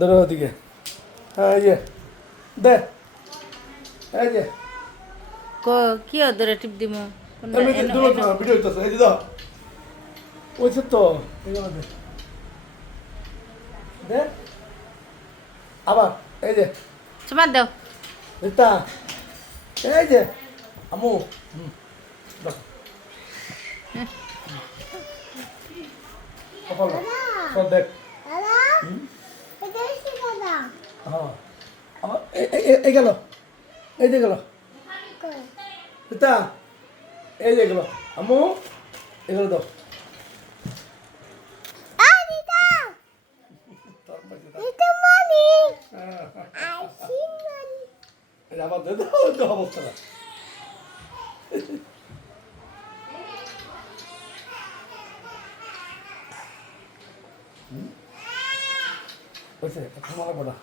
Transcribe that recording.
ধরো ওদিকে। হ্যাঁ, এই যে দে, এই যে কি ওদের টিপ দিমু কোনটা আমি এনো ধরো এনো ভিডিও হইতেছে, এই যে দাও ওইছে তো, এই যে দে দে আবার, এই যে চুমা দাও রিতা, এই যে আমু, দাও সফল সব দেখ। হ্যাঁ আবার এই গেল, এই যে গেল রিতা, এই যে গেল আমু, এগুলো দাও তোর পাশে দাও। এই যে আবার দে দাও, তো অবস্থা না হয়েছে, একটা মালা পড়া